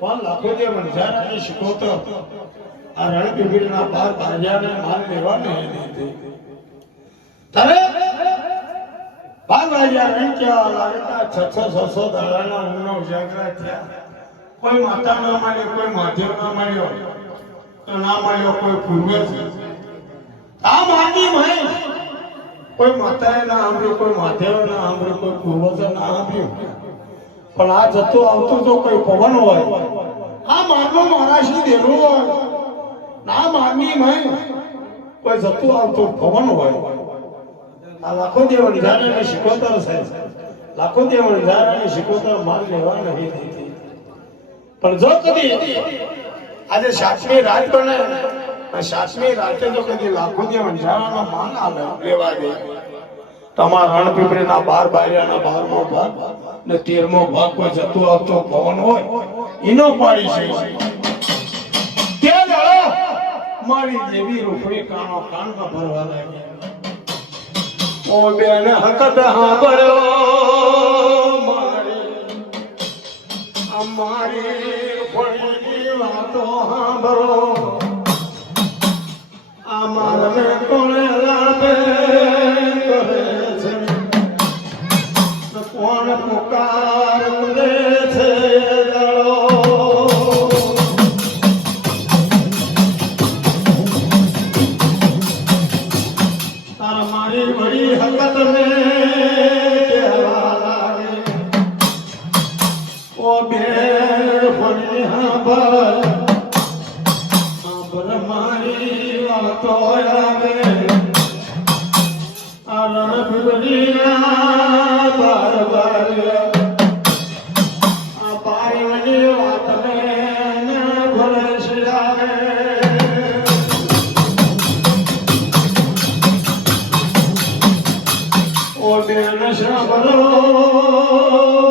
પણ લાખો જે વણઝારાની શિકોતર આ રણપીપળીના 12 બાજાને માલ લેવા નહીં દીધી. તારે 12 બાજા નહીં કેવા લાગતા 600 દાડાના ઊંઘનો ઉજાગરા થયા. કોઈ માતા ના મળ્યો, કોઈ માધ્યમ ના મળ્યો, તો ના મળ્યો કોઈ પૂર્વજ. આ માની ભાઈ કોઈ માતાએ ના સાંભળ્યું, કોઈ માધ્યમ ના સાંભળ્યું, કોઈ પૂર્વજ ના સાંભળ્યું. પણ આ જતો આવતું તો કોઈ પવન હોય, આ મારનો મહારાષ્ટ્રી દેરો હોય, ના માની ભાઈ કોઈ જતું આવતું પવન હોય. આ લાખો દેવ વણઝારાની શિકોતર છે. લાખો દેવ વણઝારાની શિકોતર માલ લેવા નહીં દીધી. પણ જો કદી આજે 7મી રાત બને, 7મી રાતે જો કદી લાખો દેવ વણઝારાનો માલ આવે લેવા દે, તમારા રણપીપળીના 12 બારિયાના 12મો ભાગ ને 13મો ભાગ કોઈ જતો આવતો પવન હોય એનો પાડી છે. તે દાડો મારી દેવી રૂપડી કાનો કાનમાં ભરવા લાગી. ઓ બેન હકત હાંભળો મારી ફળીની વાતો સાંભળો. આ મારને કોણે લાભે કરે છે, કોણ પુકાર કરે છે. તાર મારી વળી હકત ને કહેવા લાગે. ઓ બે ફળી સાંભળ મારી વાતો આવે. આ રણપીપળીના 12 બારિયા આ બારીની વાતને ભરસી આવે. ઓ બેન સાંભળો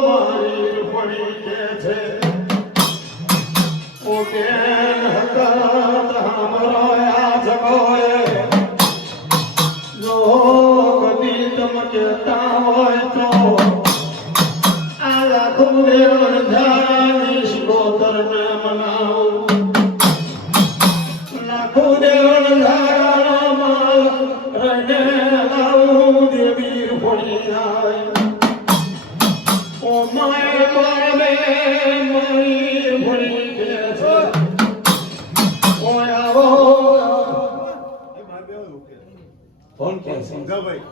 મારી પડી કે છે. ઓ બેન હકત સાંભળો આ જગોએ. જો કદી તમે કહેતા હોય તો આ લાખો દેવ વણઝારાની શિકોતરને મનાવો. લાખો દેવ વણઝારાનો માલ રહીને લાવું દેવી ફોડી આવે. ઓ માય પામે મારી ફોડી કે છે. ઓ આવો કોણ કે છે? બુધાભાઈ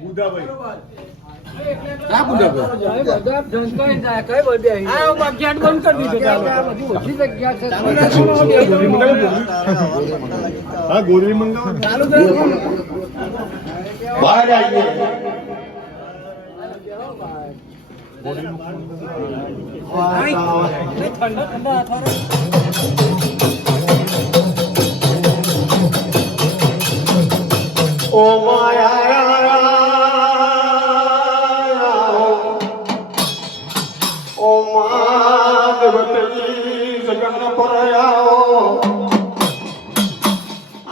બુધાભાઈ આ બુધાભાઈ બધા જંકાઈ જાય કઈ બધે આ વાક્યાટ બંધ કરી દીધો. આ બધી ઓછી જગ્યા છે. હા ગોરી મંગાવો ચાલુ કરો. બહાર આવીએ. ઠંડા ઠંડા અથારો ઓ માયા ઓ માધવતી જગન પર આવો.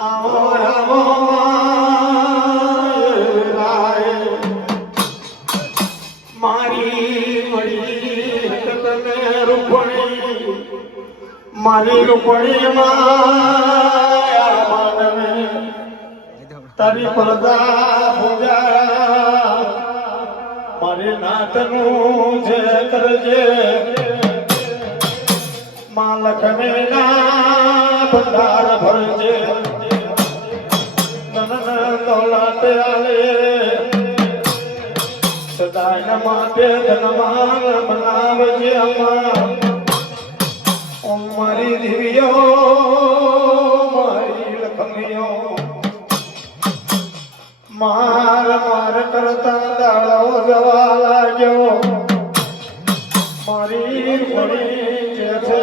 આવો આવો મારી વળી હકતને રૂપણી. મારી રૂપણી માયા માનવે તારી પરદા પૂજા. મારે નાથનું જે કરજે માં લખને ના ભંડાર ભરજે. ધન દોલત આલે સદાય માટે ધનવાન બનાવજે. અમા મારી દેવીઓ મારી લખમીઓ માર માર કરતા દાડો જવા લાગ્યો. મારી વળી કે છે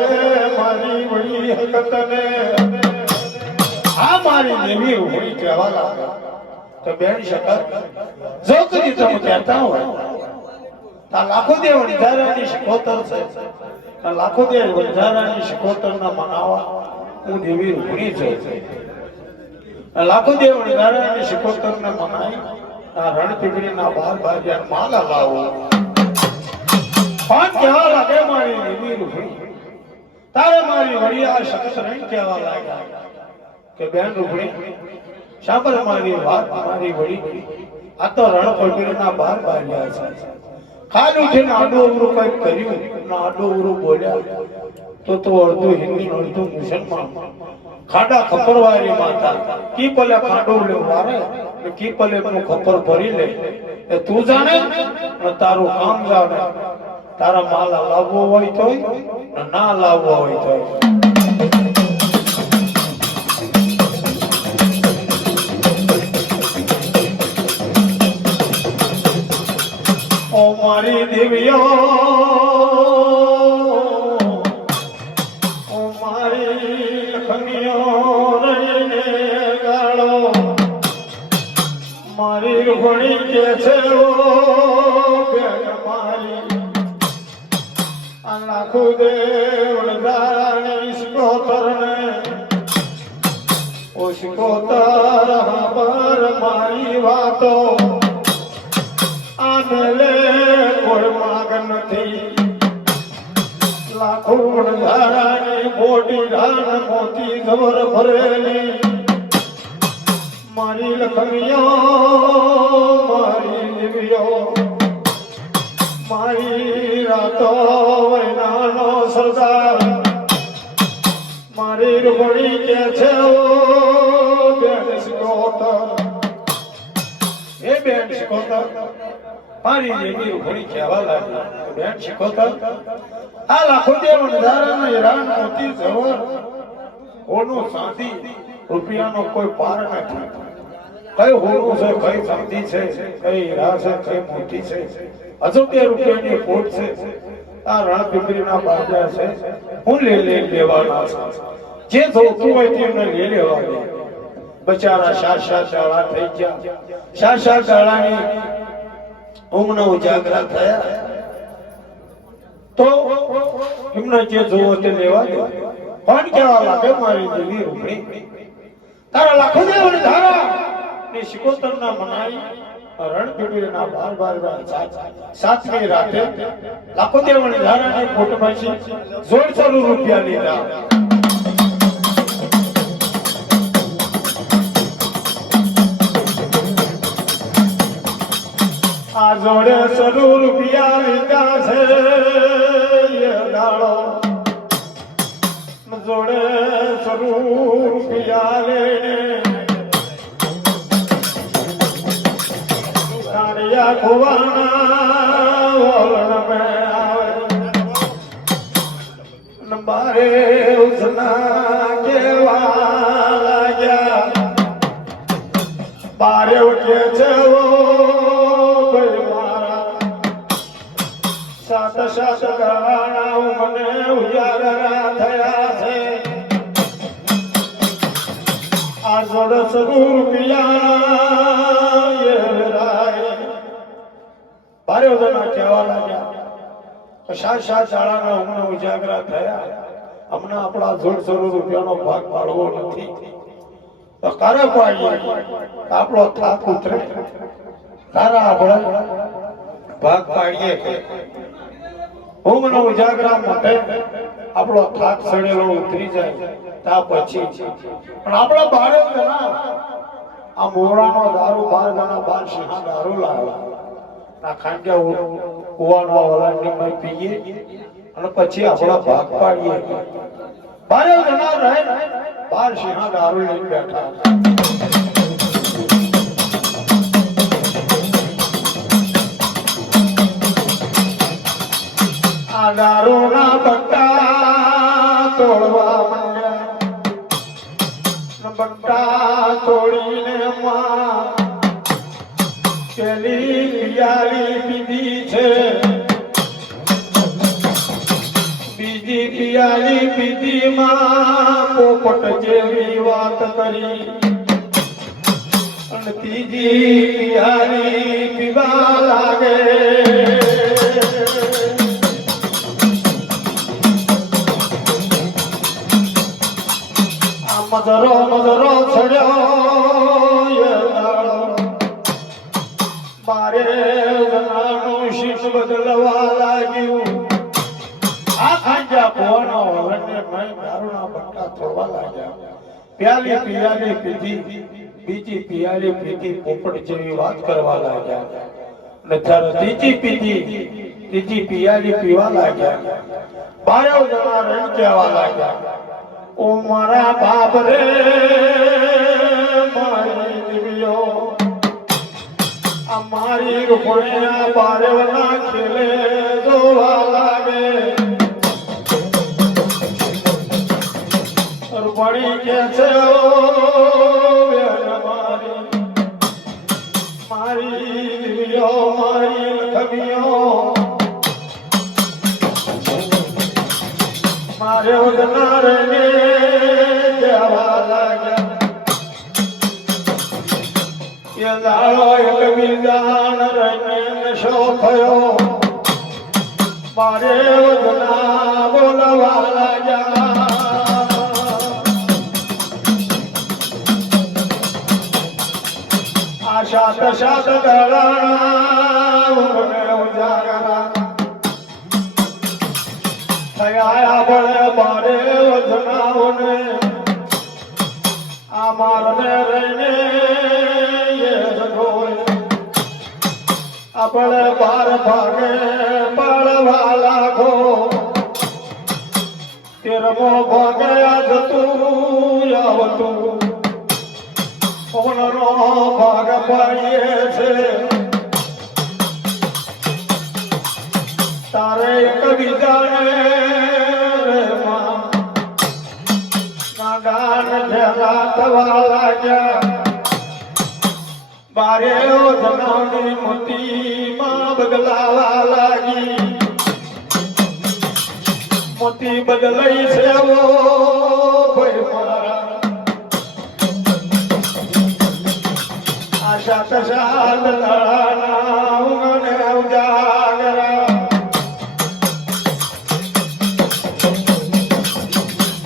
મારી વળી હકતને આ મારી દેવી વળી કહેવા લાગ્યા. તો બેન શકત જો કદી તમે કહેતા હોય તો લાખો દેવ વણઝારાની શિકોતર છે. લાખો દેવ વણઝારાની શિકોતરના મનાવા હું દેવી રૂપણી છું. લાખો દેવ વણઝારાની શિકોતરને મનાઈ આ રણપીપળીના 12 બારિયા માલા લાવો. પણ કેવા લાગે મારી દેવી રૂપણી તારે મારી વડિયા શબ્દ રહીને કહેવા લાગ્યા કે બેન રૂપડી સાંભળ મારી વાત મારી વડી આ તો રણપટીના બાર બાર્યા છે ખાલી ઉઠીને આડું અવરું કંઈક કર્યું ને આડું અવરું બોલ્યા તો અડધું હિન્દી અડધું મુસલમાન ખાડા ખપરવાળી માતા કી પલે ખાડું લે વારે કી પલે નું ખપર ભરી લે એ તું જાણે ને તારું કામ જાણે તારા માલ લાવવો હોય તો ના લાવવો હોય તો ઓ મારી દેવીઓ ઓ મારી લખમીઓ રહીને ગાળો મારી રૂપણી કે છે ઓ બેન મારી આ લાખો દેવ દારાની સ્કોતરને ઓ સ્કોતર પર મારી વાતો આમેલે કોઈ માગ નથી લાખો ધારાની મોટી ધાન મોતી ખબર ભરેલી મારી લખમીઓ મારી દેવીઓ મારી રાતો વૈનાનો સરદાર મારી રૂપણી કે છે ઓ બેન સ્કોતર એ બેન સ્કોતર મારી દેવી રૂપણી કહેવા લાગી બેન સ્કોતર આ લાખો દેવ નજારાના હીરા મોતી જવર ઓનો સાદી રૂપિયાનો કોઈ પાર નથી કઈ હોવું છે કઈ ચાંદી છે કઈ હીરા છે કઈ મોતી છે હજુ 2 રૂપિયાની ખોટ છે આ રણપીપળીના બાજા છે હું લેવાના છે જે જોતું હોય તેમને લઈ લેવા દે બચારા શાશા શાળા થઈ ગયા શાશા શાળાની ઊંઘનો ઉજાગરા થયા તો એમને જે જોવો તે લેવા દે પણ કેવા લાગે મારી દેવી રૂપણી તારા લાખો દેવની ધારા ને શિકોતરના મનાઈ રણપીપળીના બાર સાતમી રાતે લાખો દેવની ધારાની ફોટોમાંથી 150 રૂપિયા લીધા આ જોડે 100 રૂપિયા લીધા છે એ દાડો જોડે 100 રૂપિયા લઈને તારિયા ખોવાના વળણ મે આવે નંબરે ઉસના કેવા લાગ્યા બારે ઉઠે છે સાત ગાણા મને ઉજાગરા થયા છે આ 100 રૂપિયા એ રાય બારે ઉદના કહેવા લાગ્યા શાળાના હમણાં ઉજાગરા થયા હમણાં આપણા 150 રૂપિયાનો ભાગ પાડવો નથી તો કારે પાડીએ આપણો થાક ઉતરે તારા આપણે ભાગ પાડીએ ઊંઘનો ઉજાગરા માટે આપણો થાક સડેલો ઉતરી જાય તા પછી પણ આપણા બાળકોના આ મોરાનો દારૂ 12 જણા 12 સિંહા દારૂ લાવે ના ખાંડ્યા કુવાનો વલાણની માં પીએ અને પછી આપણા ભાગ પાડીએ 12 જણા રહે 12 સિંહા દારૂ લઈને બેઠા દારૂના બટ્ટા તોડવા માંડ્યા બટ્ટા તોડીને માં પેલી પિયાળી પીધી છે બીજી પિયાળી પીધી માં પોપટ જેવી વાત કરી અને ત્રીજી પિયાળી પીવા લાગે મધરો છડ્યો મારે જણાનું શીશ બદલવા લાગ્યું આ ખાંજા કોનો લાગ્યા. પ્યાલી પિયાલી પીધી, બીજી પિયાલી પીધી, પોપટ જેવી વાત કરવા લાગ્યા. ને ત્યારે ત્રીજી પિયાલી પીવા લાગ્યા. 12 જણા રહી જવા લાગ્યા. ઓ મારા બાપ રે મારી દીવીઓ, અમારી રૂપણિયા 12 ના ખેલે જોવા લાગે. રૂપણી કે છે મારી દીવીઓ, મારી લખમીઓ, મારે ઉડનાર ને જવા લાગ્યા. એ દાડો એકબીજાન રહીને નશો થયો. મારે ઉડના બોલવા લાગ્યા. આ સાત સાત દળાણા ઊંઘને ઉજાગરા થયા બળે બારે વજનાઓને. આ મારને રહીને એ જગોય આપણે 12 ભાગે પાડવા લાગો. 13મો ભાગે આ જતું આવતું પવનનો ભાગ પાડીએ છે. તારે એકબીજાને ગાન ભેગા થવા લાગ્યા. 12 જણાની મોતીમાં બદલાવા લાગી. મોતી બદલાઈ છે ઓ ભાઈ મારા. આશા તશાલ દળાના ઊંઘને ઉજાગરા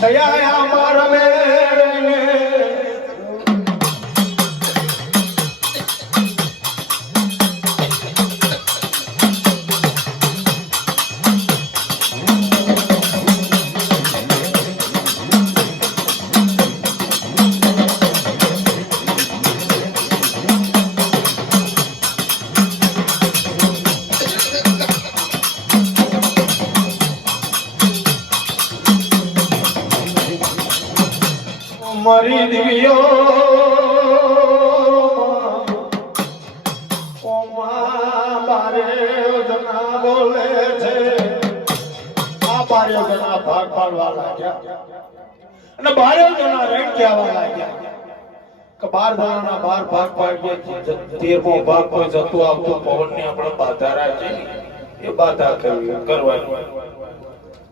થયા માર મેરને. મારી દીવીઓ, ઓ માં 12 જણા બોલે છે. આ 12 જણા ભાગ પાડવા લાગ્યા અને 12 જણા રેડ કહેવા લાગ્યા કે 12 જણાના 12 ભાગ પાડ્યા. 13મો ભાગ કોઈ જતું આવતું પવનને આપણે બાધા રાખી, એ બાધા કરવાની.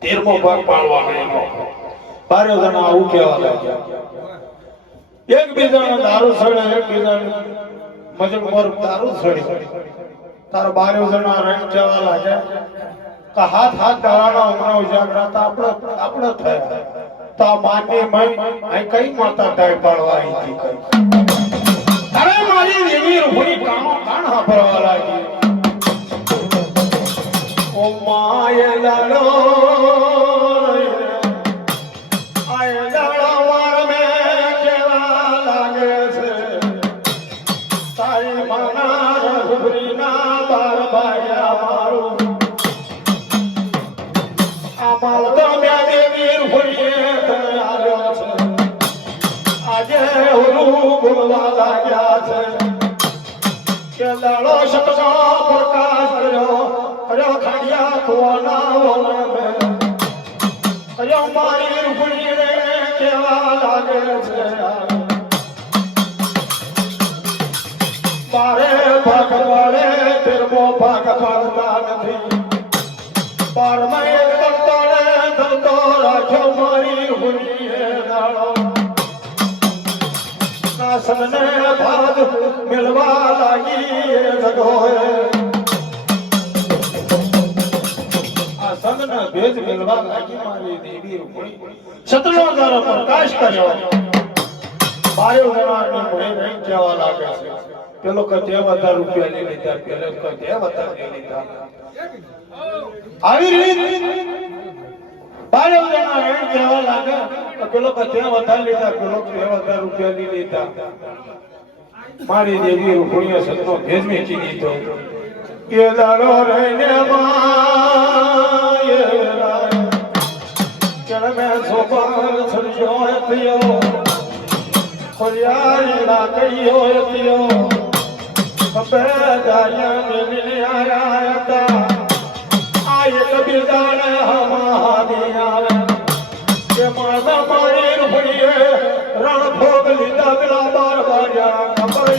13મો ભાગ પાડવાનો એનો 12 જણા આવું કહેવા લાગ્યા. એકબીજાને દારૂ સડે, એકબીજાને મજમોર દારૂ સડી. તાર 12 જણા રહીને જવા લાગ્યા. તો હાથ દાડાના ઊંઘના ઉજાગરા તો આપણે થયા. તો આ માની મય અહીં કઈ માતા ટાઈ પાડવા અહીંથી કઈ. અરે મારી દેવી રૂપણી કાણ હાફરવા લાગી. ઓ માય લાડો બોલવા લાગ્યા છે કે લાડો શબ્દનો પ્રકાશ કર્યો ખાડિયા ખોના વને કર્યો મારી રૂપણી રે કેવા લાગે છે. 12 ભાગ પાડે 13મો ભાગ પાડતા નથી. 12માં એક દંતોડે રાખ્યો મારી રૂપણી રે દાડો. સનને ભાગ મિલવા લાગી એ જગોએ. આ સનને ભેજ મિલવા લાગી મારી દેવી રૂપણી. સતનો દ્વારા પ્રકાશ કર્યો. 12 જણાની મોઢે રહી જવા લાગે છે. પેલો કદે વધારે રૂપિયા લઈ લીધા, પેલો કદે વધારે લઈ લીધા. આવી રીતે 12 જણા રહી કહેવા લાગે તો પેલો બધે વધારે લીધા, પેલો 3000 રૂપિયા ની લીધા. મારી દેવી રૂપણીએ સતનો ભેજ વેચી દીધો. કે દાડો રહીને માય રાય કે મેં સોપાર છડ્યો થયો ખોરિયારી લાકડીઓ થયો અબે દાયા મેલી આયા હતા. આ એક બિરદાને હમાદી આવે કે મારા મારી રૂપણીએ રણ ભોગ લીધા પેલા બાર બાર્યા ખબર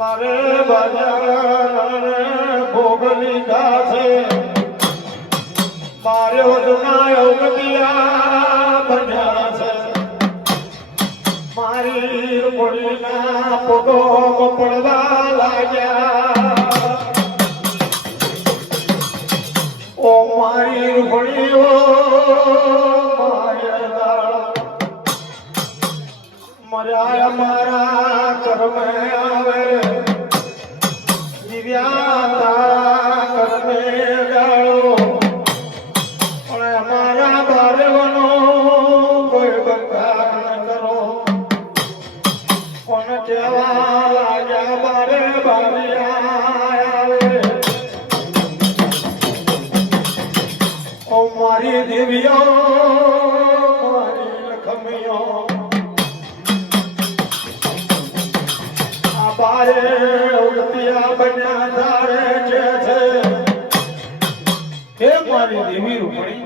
મારે બાજા ભોગ લીધા છે. મારે વધુના અવગતિયા બન્યા છે. મારી રૂપણીના પગો પડવા લાગ્યા. ઓ મારી રૂપણીઓ મર્યા મારા કર્મે આવે દિવ્યા તારા કર્મે ગાળો. પણ અમારા બારવનો કોઈ બગાડ કરો. કોણ કહેવા લાગ્યા બારે બારિયા આવે. ઓ મારી દેવીઓ મારી લખમીઓ બારે ઉગતિયા બન્યા ધારે છે. હે મારી દેવી રૂપણી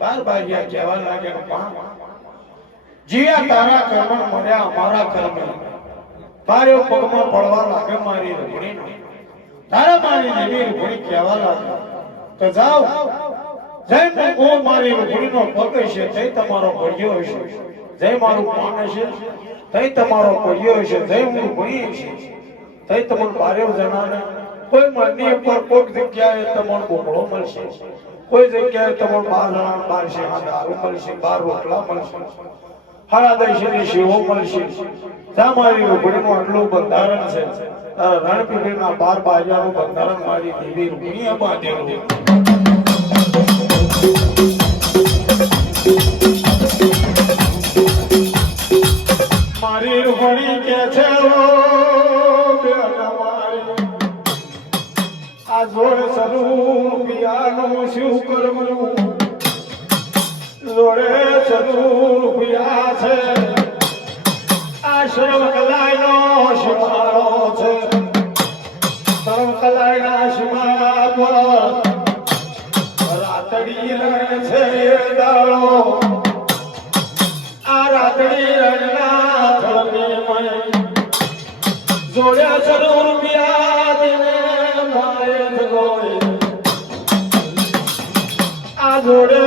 બાર બારિયા કહેવા લાગે જીયા તારા કર્મ મળ્યા અમારા કર્મ. તારે પગમાં પડવા લાગે મારી રૂપણી. તારા મારી દેવી રૂપણી કહેવા લાગે તો જાઓ જય મારી રૂપણીનો પગ છે તે તમારો પડ્યો હશે. જય મારું પાન હશે તઈ તમારો પડ્યો હશે. જય હું ભણી છે તઈ તમને બારેવ જણાને કોઈ મંદિર પર કોઈક જગ્યાએ તમને બોકડો મળશે, કોઈ જગ્યાએ તમને 12 શેના દારૂ મળશે, 12 રોટલા મળશે, 10.5 શેવો મળશે. મારી રૂપડીનું આટલું બંધારણ છે. રણપીપળીના 12 બાજાનું બંધારણ મારી દેવી રૂપણીએ બાંધેલું. મારી રૂપણી કે છે આ જોડે સ્વરૂપ યાનું શું કરવું, જોડે સ્વરૂપ યા છે આ સર્વ કલાનો શિમાળો છે. સર્વ કલાના શિમાળા પર રાતડી રણ છે દાડો. આ રાતડી રણના થળને જોડ્યા સ્વરૂપ યાદ આ જોડે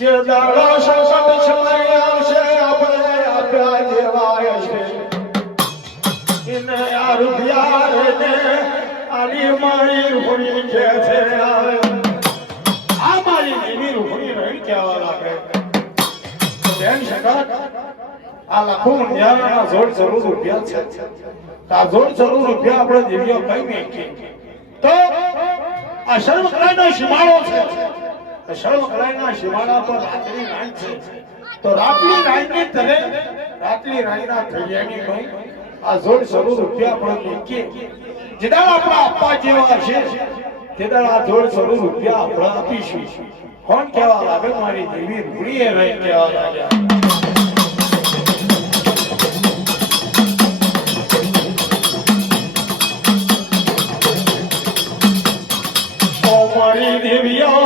જે દાડો સંકટ સમય આવશે આપણે આપ્યા જેવાય છે એને આ રૂપિયા ને આની મારી રૂપણી કે છે. આ મારી દેવી રૂપણી રહી કહેવા લાગે બેન શકત આ લાખો ન્યાયના જોડ જરૂર રૂપિયા છે. આ જોડ જરૂર રૂપિયા આપણે દેવીઓ કઈ નહીં તો આ સર્વ કલાનો શિમાળો છે. સર્વ કલાના શિમાળા પર રાતની રાણ છે. તો રાતની રાણની તરે રાતની રાણના થળિયાની ભાઈ આ જોડ જરૂર રૂપિયા આપણે મૂકીએ. જેદાળ આપણા આપવા જેવા છે તેદાળ આ જોડ જરૂર રૂપિયા આપણે આપીશું. કોણ કહેવા લાગે મારી દેવી રૂપણીએ રહી કહેવા લાગ્યા. મારી દેવીઓ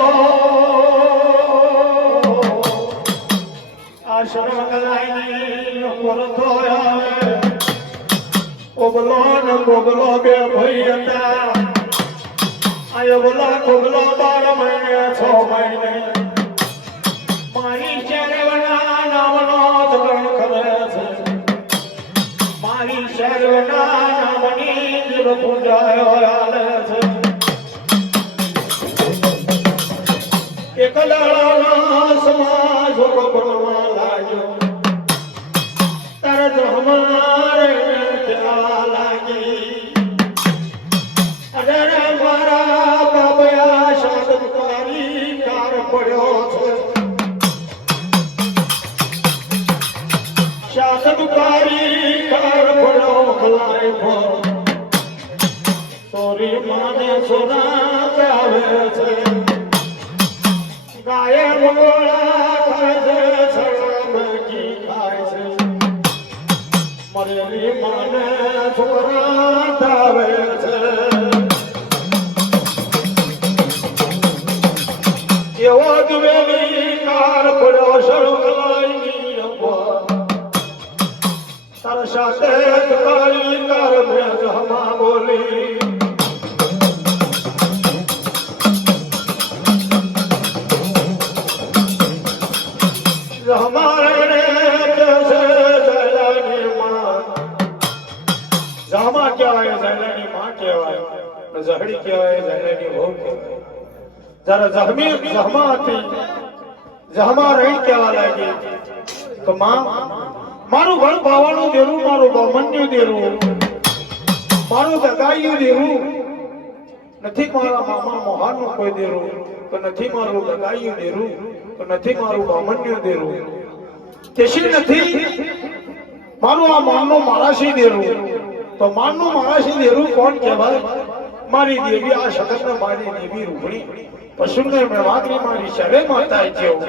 આ શરમકલાઈ પરતો આવે ઓગલો ને ગોગલો બે ભાઈ હતા. આ ઓગલો ગોગલો 12 મહિને 6 મહિને મારી શેરવના નામનો ધરણ કરે છે. મારી શેરવના નામની જીવ પૂજાયો હાલે છે. એક દાડાના સમાજ બનવા લાગ્યો તરત હમારે ત્યાં લાગી. અરે મારા બાબયા શાદકારી કાર પડ્યો છે. શાદકારી કાર પડ્યો ખલાય પર સોરી માને સોના આવે છે. ગાય મોળા ખાય છે છળમકી ખાય છે. મરેલી માને છોકરા ધાવે છે. એવો દુવેલી કાર પડ્યો શરમકલાઈની ઉપર. તાર સાથે કાળી કાર મેં જમા બોલી. हमारे जैसे जैलानी माँ जामा क्या है जैलानी माँ क्या है जहड़ी क्या है जैलानी भोग क्या है. जरा जहमी जहमा आती जहमा रही क्या लागी तो माँ मारू घर भावानु देरू मारू बामन्यु देरू मारू दगायु देरू નથી મારા મામા મોહાનું કોઈ દેરું તો નથી મારું દગાયું દેરું તો નથી મારું બામન્યું દેરું કેશી નથી મારું આ માનનું મારાશી દેરું તો માનનું મારાશી દેરું કોણ કહેવાય. મારી દેવી આ શગન મારી દેવી રૂપણી પશુને મેવાગની મારી શરે માતા જેવું.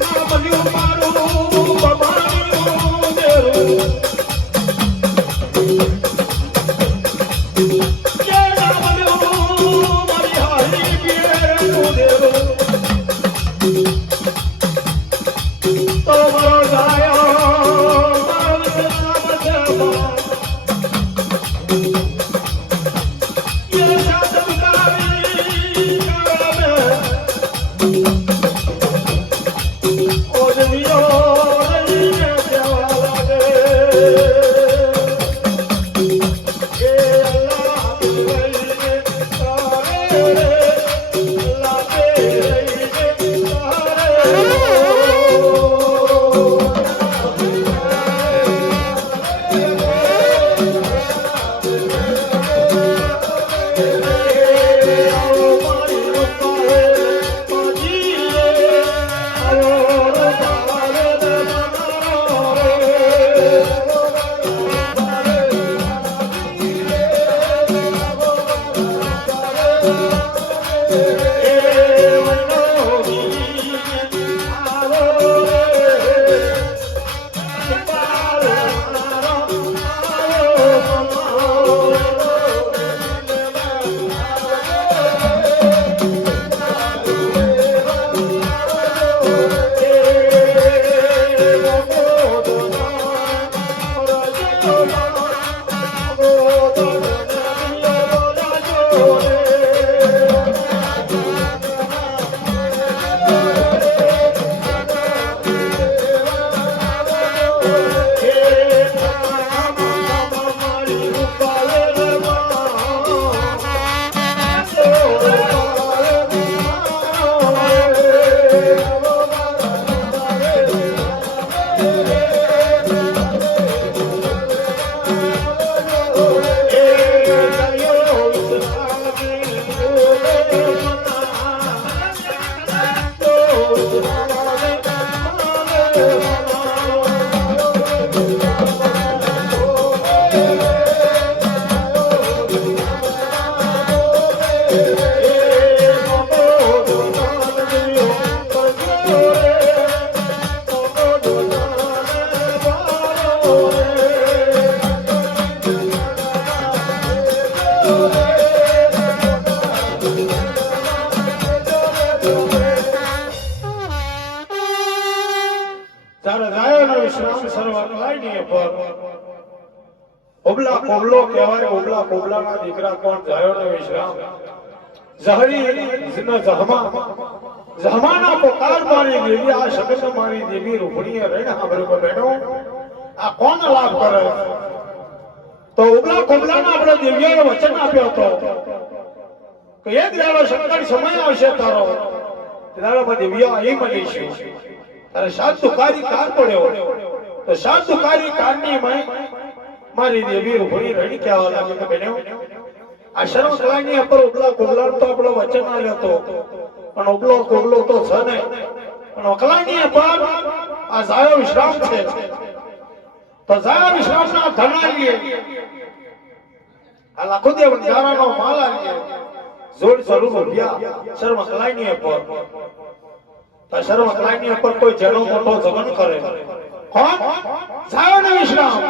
Now, ઓબલા કોબલો કહેવાય. ઓબલા કોબલાના દીકરા કોણ? જાયોનો વિશ્રામ. ઝહરી જિના જહમાના પોકાર મારી દેવી, આ શબ્દ મારી દેવી રૂપણીએ રહીને સાંભળ્યું બેઠો આ કોણ લાભ કરે? તો ઓબલા કોબલાના આપણે દેવીઓએ વચન આપ્યો હતો કે એક દાડો સંકટ સમય આવશે તારો, દાડામાં દેવીઓ અહીં મળીશું. તારે સાત દુકારી કાર પડ્યો તો સાત દુકારી કારની મારી દેવી રૂપણી રહીને કહેવા લાગે કે બેનો આ શર્મ કલાની ઉપર ઓબલા કોબલા તો આપણો વચન આલ્યો હતો, પણ ઓબલો કોબલો તો છે ને, પણ અકલાની ઉપર આ જાયો વિશ્રામ છે. તો જાયો વિશ્રામના ધન આલીએ, આ લાખો દે બંધારાનો માલ આલીએ, જોડ જરૂર રૂપિયા શર્મ કલાની ઉપર. તો શર્મ કલાની ઉપર કોઈ જેનો મોટો જગન કરે કોણ? જાયો વિશ્રામ.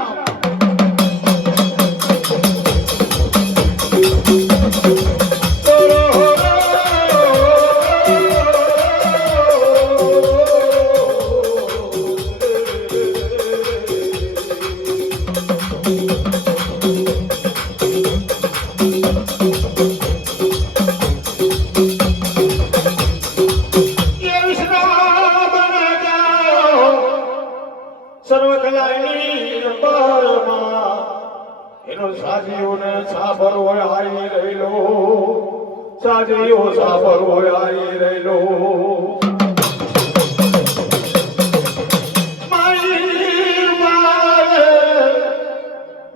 સાજીઓ સાબર હોય આવી રહેલો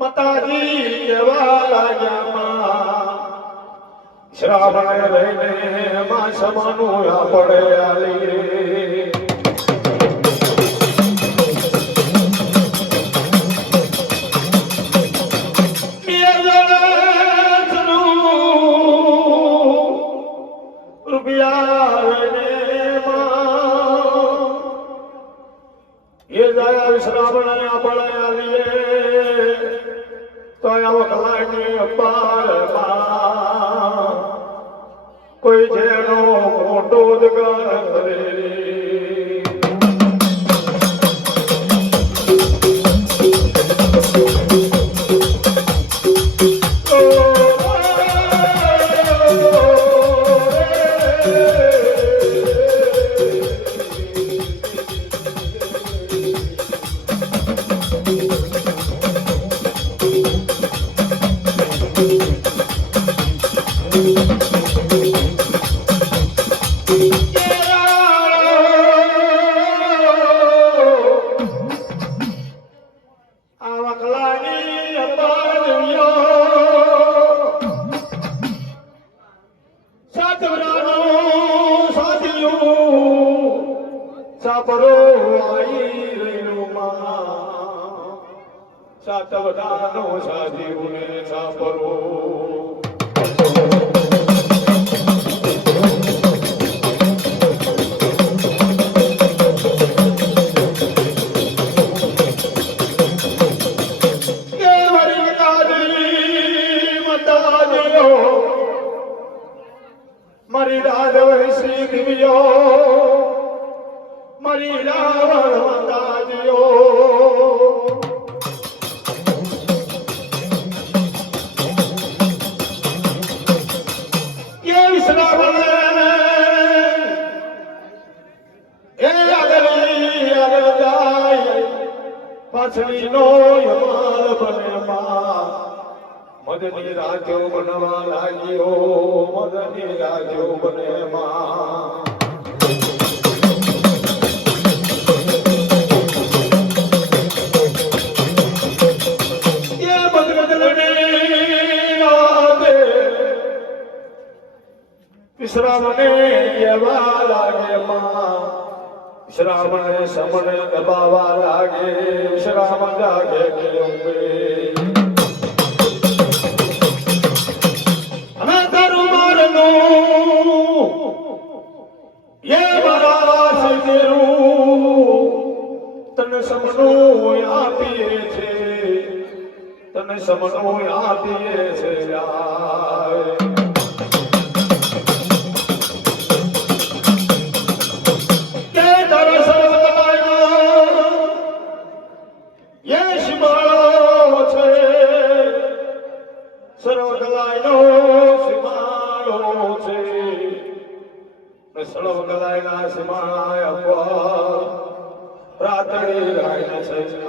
મતાજી એવા લાગ્યા શ્રાવણ રહીને માં સમાનું પડે આલી શ્રાવણ પડ્યા લીએ તો કલાની અપારમાં કોઈ જેનો મોટો જ કરે તવદાનો સાજીવને સાપરો મારી રાજવંશી દિવ્યો મારી રાવણ દાદીઓ એ વિશ્રામ એ આગળ જાય પાછળી નો યમાલ બને માં મદની રાજો બનવા લાગ્યો મદની રાજો બને માં એ બદલને રાધે વિશ્રામને કેવા લાગે માં વિશ્રામને સમણે દબાવા લાગે વિશ્રામ જાગે કેળવે તને સમનો આપીએ છે તને સમનો આપીએ છે કે તારા સર્વદાના યે શિમાળો છે સર્વગલાયનો શિમાળો છે સર્વગલાયના શિમાળાય અપવા રાત્રે રાય છે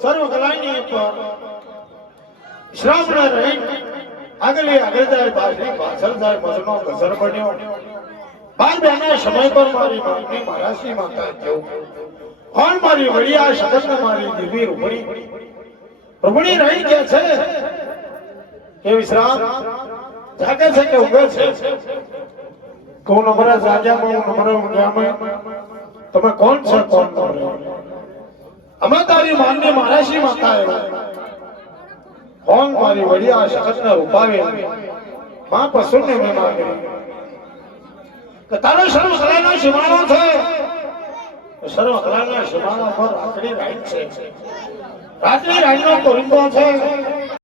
સર્વકલાની પર શ્રાવણ રહી આગળ જાય પાછળ જાય મસનો ગસર બન્યો બાર બેના સમય પર મારી માગણી મારાસી માતા જવું કોણ મારી વડિયા શબ્દ મારી દેવી રૂપણી રહી કે છે કે વિશ્રામ જાગે છે કે ઉગે છે કોણ નમરા જાગ્યા નમરા ઊંઘ્યા તમે કોણ છે કોણ ન અમે તારી માનની મારાશી માતા કોણ મારી વડિયા શખતને રૂપાવે માં પશુને મેં માગી કે તારો સર્વ કલાના સીમાડો છે સર્વ કલાના સીમાડા પર રાત્રિ રાઈન છે રાત્રિ રાઈનનો કોરિંદો છે